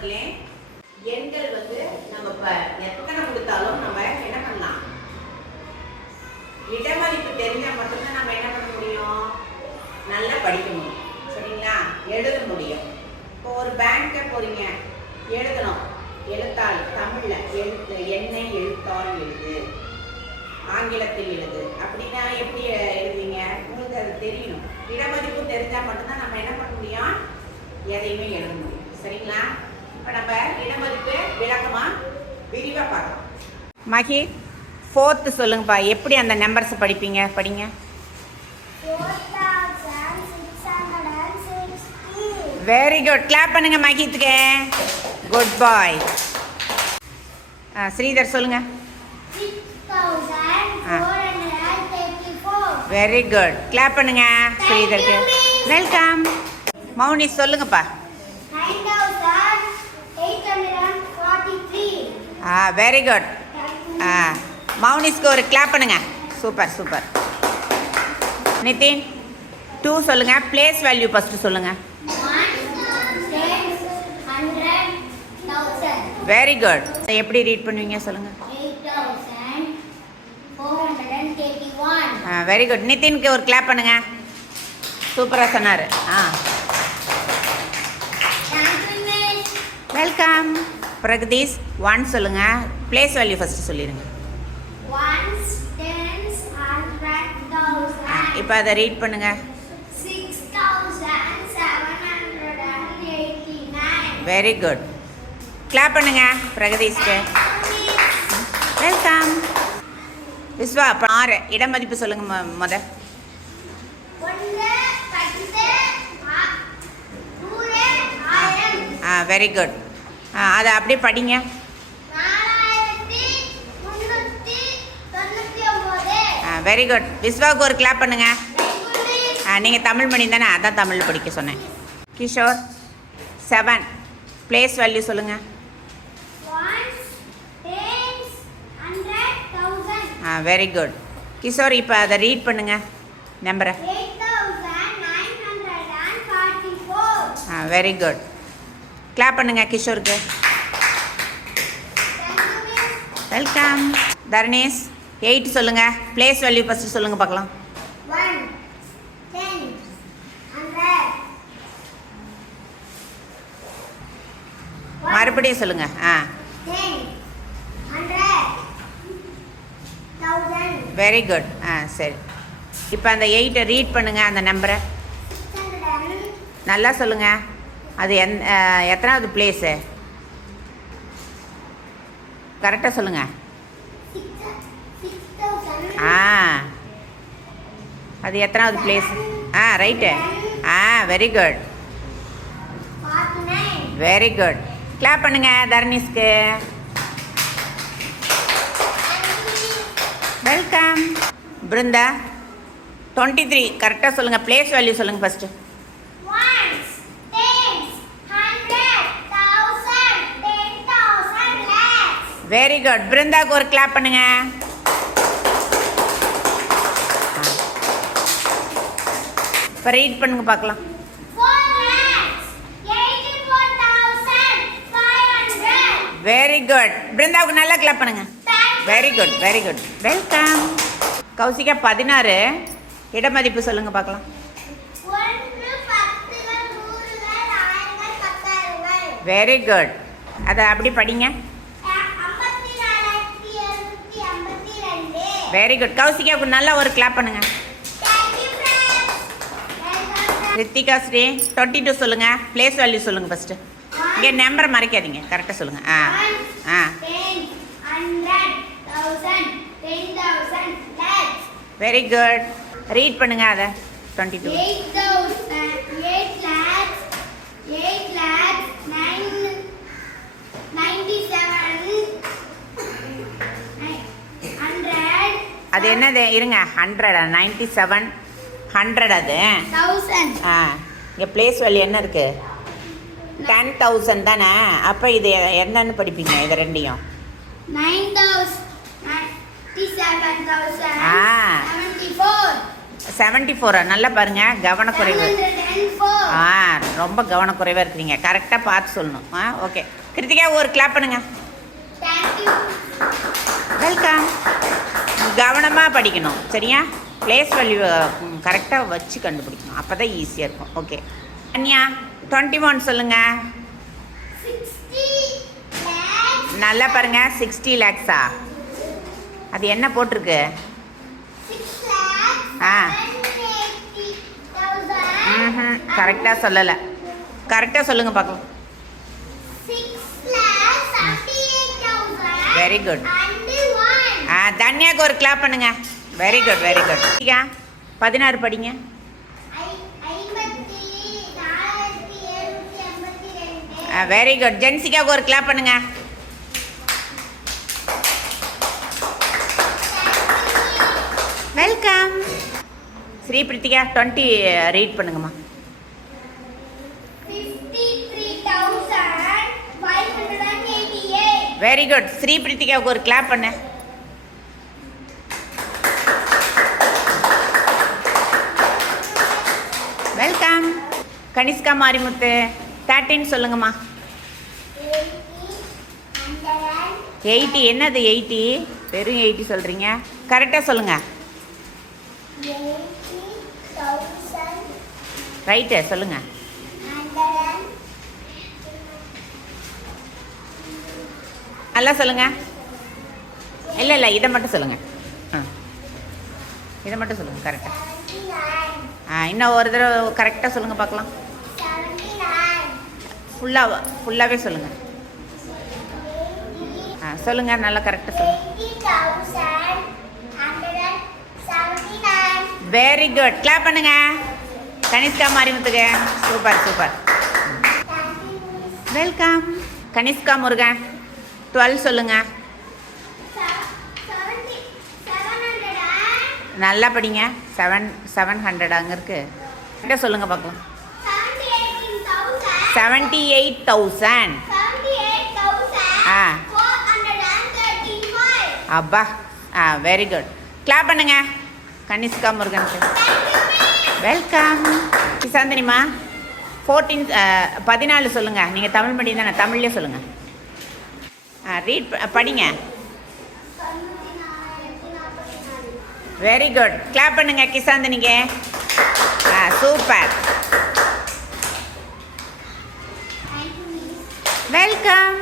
மாணவர்களே, எண்கள் நம்ம இப்போ எத்தனை கொடுத்தாலும் நம்ம என்ன பண்ணலாம்? இடமதிப்பு தெரிஞ்சால் மட்டும்தான் நம்ம என்ன பண்ண முடியும்? நல்லா படிக்க முடியும். சரிங்களா? எழுத முடியும். இப்போ ஒரு பேங்க்கை போறீங்க, எழுதணும். எழுத்தாள் தமிழில் எழுத்து, என்னை எழுத்தாள் எழுது, ஆங்கிலத்தில் எழுது அப்படின்னா எப்படி எழுதுவீங்க? உங்களுக்கு அது தெரியணும். இடமதிப்பு தெரிஞ்சால் மட்டும்தான் நம்ம என்ன பண்ண முடியும்? எதையுமே எழுத முடியும். சரிங்களா? இப்போ நம்ம இடமதிப்பு விளக்கமாக விரிவாக பார்க்கலாம். மகி, 4th சொல்லுங்கப்பா. எப்படி அந்த நம்பர்ஸ் படிப்பீங்க? படிங்க. 4660. Very good. கிளாப் பண்ணுங்க மகித்துக்கு. குட் பாய். ஸ்ரீதர் சொல்லுங்க. 6434. Very good. கிளாப் பண்ணுங்க ஸ்ரீதருக்கு. வெல்கம். மௌனி சொல்லுங்கப்பா. 9843. Very good. மௌனிஸ்க்கு ஒரு கிளாப் பண்ணுங்க. Super super. நிதின் 2 சொல்லுங்க. பிளேஸ் வேல்யூ ஃபர்ஸ்ட் சொல்லுங்க. 100,000. Very good. எப்படி ரீட் பண்ணுவீங்க சொல்லுங்க. 8431. Very good. நிதினுக்கு ஒரு கிளாப் பண்ணுங்க. சூப்பராக சொன்னார். வெல்கம். பிரகதீஷ் 1 சொல்லுங்க. பிளேஸ் வேல்யூ ஃபர்ஸ்ட் சொல்லிடுங்க. Ones, tens, 100,000. இப்போ அதை ரீட் பண்ணுங்க. 6,789. Very good. கிளாப் பண்ணுங்க பிரகதீஷ்க்கு. வெல்கம். விஸ்வா 6 இடம் மதிப்பு சொல்லுங்க. முத 1, 10, 100, 1000. Very good. அதை அப்படியே படிங்க. 4399. Very good. விஸ்வாவுக்கு ஒரு கிளாப் பண்ணுங்க. நீங்கள் தமிழ் மணி தானே, அதான் தமிழ் படிக்க சொன்னேன். கிஷோர் 7 பிளேஸ் வேல்யூ சொல்லுங்க. Ones, tens, 100,000. Very good. Kishore இப்போ அதை ரீட் பண்ணுங்க நம்பரை. 8,944. Very good. கிளாப் பண்ணுங்க கிஷோருக்கு. வெல்கம். தர்ணேஷ் 8 சொல்லுங்க. பிளேஸ் வேல்யூ ஃபர்ஸ்ட் சொல்லுங்க பார்க்கலாம். 1, 10, 100. மறுபடியும் சொல்லுங்க. 10, 100, 1000. Very good. சரி. இப்போ அந்த 8 ரீட் பண்ணுங்க அந்த நம்பரை. 600. நல்லா சொல்லுங்க. அது எத்தனாவது பிளேஸு? கரெக்டாக சொல்லுங்க. 6,000. அது எத்தனாவது place? Right. Very good. 49. Very good. Clap பண்ணுங்க தர்ணீஸ்க்கு. வெல்கம். பிருந்தா 23 கரெக்டாக சொல்லுங்கள். பிளேஸ் வேல்யூ சொல்லுங்கள் first. Ones, tens, 100, 1000, 10,000, lakhs. Very good. பிருந்தாவுக்கு ஒரு கிளாப் பண்ணுங்க. இப்போ ரீட் பண்ணுங்க பார்க்கலாம். 4,84,500. Very good. பிருந்தாவுக்கு நல்லா கிளாப் பண்ணுங்க. Very good very good. Welcome. Kousika 16 இடமதிப்பு சொல்லுங்க பார்க்கலாம். 1, 10, 100, 1000, 10,000. Very good. அதை அப்படி படிங்க. 54,752. Very good. கௌசிகாவுக்கு நல்லா ஒரு கிளாப் பண்ணுங்க. Thank you, friends. Welcome. Ritika Sri 22 சொல்லுங்க. பிளேஸ் வேல்யூ சொல்லுங்க ஃபர்ஸ்ட். இங்கே நம்பரை மறைக்காதீங்க. கரெக்டாக சொல்லுங்க. 10, 100, 1000, 10,000, lakhs. Very good. ரீட் பண்ணுங்க அதை. 22 8 lakhs, 97, 100. அது என்னது? இருங்க. 100 97 100 அது. 1000. இங்கே பிளேஸ் வேல்யூ என்ன இருக்குது? 10,000 தானே. அப்போ இது என்னன்னு படிப்பீங்க இது ரெண்டையும்? 97,000. 74. நல்லா பாருங்க. கவனக்குறைவு. 2004. ரொம்ப கவனக்குறைவாக இருக்கிறீங்க. கரெக்டாக பார்த்து சொல்லணும். ஓகே. கிருத்திகா ஒரு கிளாப் பண்ணுங்க. Thank you. வெல்கம். கவனமாக படிக்கணும் சரியா? பிளேஸ் வேல்யூ கரெக்டாக வச்சு கண்டுபிடிக்கணும். அப்போ தான் ஈஸியாக இருக்கும். ஓகே. அன்யா 21 சொல்லுங்கள். 60 lakhs. நல்லா பாருங்கள். 60 lakhs-ஆ? அது என்ன போட்டிருக்கு? 6 lakhs. ஆ. 780,000. கரெக்டாக சொல்லலை. கரெக்டாக சொல்லுங்கள் பார்க்கலாம். 6 lakhs 78,000. Very good. And 1. தன்யாவுக்கு ஒரு கிளாப் பண்ணுங்க. Very good very good. 16 படிங்க. 54,782. Very good. ஜென்சிகாவுக்கு ஒரு கிளாப் பண்ணுங்க. வெல்கம். ஸ்ரீ பிரித்திகா 20 ரீட் பண்ணுங்கம்மா. 53,588. Very good. ஸ்ரீ பிரித்திகாவுக்கு ஒரு கிளாப் பண்ணு. வெல்கம். கனிஷ்கா மாரிமுத்து 13 சொல்லுங்கம்மா. 80 என்னது 80? வெறும் 80 சொல்கிறீங்க. கரெக்டாக சொல்லுங்கள். 80,000. ரைட்டு சொல்லுங்கள். நல்லா சொல்லுங்கள். இல்லை இல்லை இதை மட்டும் சொல்லுங்கள். இதை மட்டும் சொல்லுங்கள் கரெக்டாக. இன்னும் ஒரு தடவை கரெக்டாக சொல்லுங்கள் பார்க்கலாம். ஃபுல்லாகவே சொல்லுங்கள். சொல்லுங்கள் நல்லா கரெக்டாக சொல்லுங்கள். 80,179. Very good. கிளாப் பண்ணுங்க கனிஷ்கா மாரிமுத்துக்கு. Super super. Welcome. Kanishka Murugan 12 சொல்லுங்கள். 700. நல்லா படிங்க. 700 அங்கே இருக்குது. கரெக்டாக சொல்லுங்கள் பார்க்கலாம். 78,000. 435. அப்பா வெரி குட். கிளாப் பண்ணுங்க கனிஷ்கா முருகனுக்கு. வெல்கம். சாந்தினிமா 14 சொல்லுங்கள். நீங்கள் தமிழ் மீடியம் தானே? தமிழ்லேயே சொல்லுங்கள். ரீட் படிங்க. Very good. கிளாப் பண்ணுங்க கிசாந்தினிக்கு. சூப்பர். வெல்கம்.